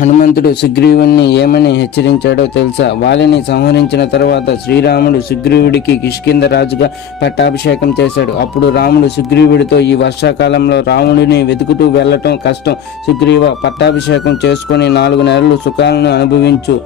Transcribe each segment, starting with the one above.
హనుమంతుడు సుగ్రీవుణ్ణి ఏమని హెచ్చరించాడో తెలుసా? వాలిని సంహరించిన తర్వాత శ్రీరాముడు సుగ్రీవుడికి కిష్కింద రాజుగా పట్టాభిషేకం చేశాడు. అప్పుడు రాముడు సుగ్రీవుడితో ఈ వర్షాకాలంలో రాముడిని వెతుకుతూ వెళ్ళటం కష్టం. సుగ్రీవ పట్టాభిషేకం చేసుకొని నాలుగు నెలలు సుఖాలను అనుభవించు.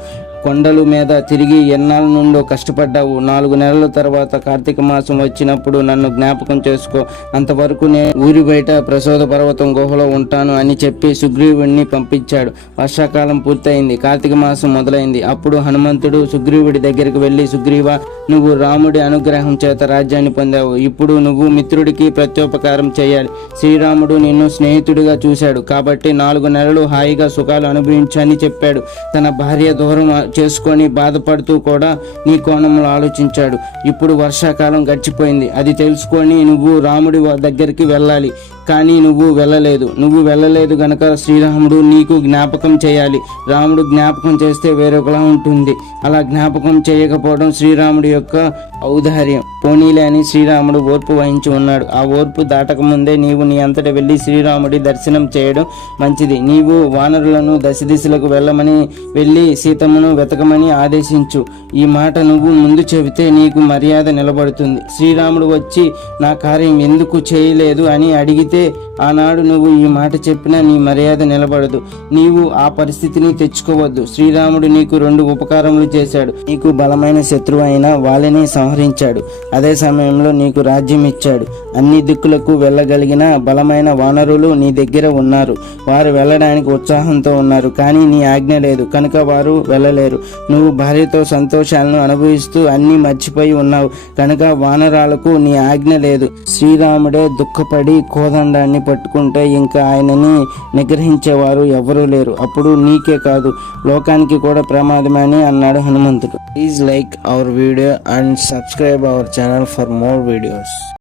కొండలు మీద తిరిగి ఎన్నాళ్ళ నుండో కష్టపడ్డావు. నాలుగు నెలల తర్వాత కార్తీక మాసం వచ్చినప్పుడు నన్ను జ్ఞాపకం చేసుకో. అంతవరకు నేను ఊరి బయట ప్రసోద పర్వతం గుహలో ఉంటాను అని చెప్పి సుగ్రీవుడిని పంపించాడు. వర్షాకాలం పూర్తయింది. కార్తీక మాసం మొదలైంది. అప్పుడు హనుమంతుడు సుగ్రీవుడి దగ్గరికి వెళ్ళి సుగ్రీవ నువ్వు రాముడి అనుగ్రహం చేత రాజ్యాన్ని పొందావు. ఇప్పుడు నువ్వు మిత్రుడికి ప్రత్యోపకారం చేయాలి. శ్రీరాముడు నిన్ను స్నేహితుడిగా చూశాడు. కాబట్టి నాలుగు నెలలు హాయిగా సుఖాలు అనుభవించని చెప్పాడు. తన భార్య దూరం చేసుకొని బాధపడుతూ కూడా నీ కోణంలో ఆలోచించాడు. ఇప్పుడు వర్షాకాలం గడిచిపోయింది. అది తెలుసుకొని నువ్వు రాముడి దగ్గరికి వెళ్ళాలి. కానీ నువ్వు వెళ్ళలేదు. నువ్వు వెళ్ళలేదు గనక శ్రీరాముడు నీకు జ్ఞాపకం చేయాలి. రాముడు జ్ఞాపకం చేస్తే వేరొకలా ఉంటుంది. అలా జ్ఞాపకం చేయకపోవడం శ్రీరాముడి యొక్క ఔదార్యం. పోనీలే అని శ్రీరాముడు ఓర్పు వహించి ఉన్నాడు. ఆ ఓర్పు దాటక ముందే నీవు నీ అంతట వెళ్ళి శ్రీరాముడి దర్శనం చేయడం మంచిది. నీవు వానరులను దశ దిశలకు వెళ్ళమని వెళ్ళి సీతమ్మను వెతకమని ఆదేశించు. ఈ మాట నువ్వు ముందు చెబితే నీకు మర్యాద నిలబడుతుంది. శ్రీరాముడు వచ్చి నా కార్యం ఎందుకు చేయలేదు? అని అడిగితే ఆనాడు నువ్వు ఈ మాట చెప్పినా నీ మర్యాద నిలబడదు. నీవు ఆ పరిస్థితిని తెచ్చుకోవద్దు. శ్రీరాముడు నీకు రెండు ఉపకారములు చేశాడు. నీకు బలమైన శత్రువు అయినా వాళ్ళని సంహరించాడు. అదే సమయంలో నీకు రాజ్యం ఇచ్చాడు. అన్ని దిక్కులకు వెళ్ళగలిగిన బలమైన వానరులు నీ దగ్గర ఉన్నారు. వారు వెళ్ళడానికి ఉత్సాహంతో ఉన్నారు కానీ నీ ఆజ్ఞ లేదు. కనుక వారు వెళ్ళలేరు. నువ్వు భార్యతో సంతోషాలను అనుభవిస్తూ అన్ని మర్చిపోయి ఉన్నావు. కనుక వానరాలకు నీ ఆజ్ఞ లేదు. శ్రీరాముడే దుఃఖపడి కోదండాన్ని పట్టుకుంటే ఇంకా ఆయనని నిగ్రహించేవారు ఎవరూ లేరు. అప్పుడు నీకే కాదు లోకానికి కూడా ప్రమాదమని అన్నాడు హనుమంతుడు. Please like our video and subscribe our channel for more videos